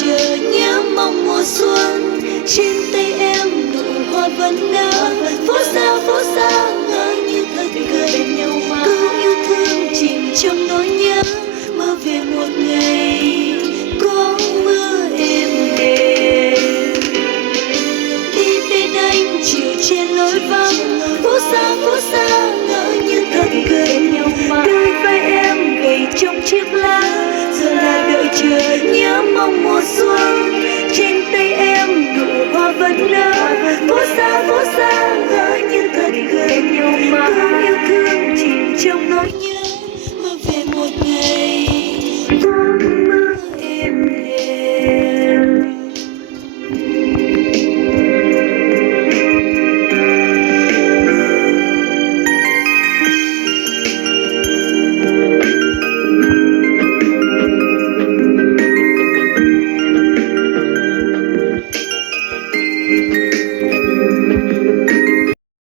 chờ nhớ mong mùa xuân. Trên tay em nụ hoa vẫn nở, phố xa ngỡ như thật gần nhau mà cứ yêu thương chìm trong nỗi nhớ. Mơ về một ngày có mưa êm đềm, đi bên anh chiều trên lối vắng. Phố xa ngỡ như thật gần nhau mà đôi vai em gầy trong chiếc lá, giờ là đợi chờ nhớ mong mùa xuân. Trên tay em nụ hoa vẫn nở, phố xa ngỡ như thật gần nhau mà cứ yêu thương chìm trong nỗi nhớ.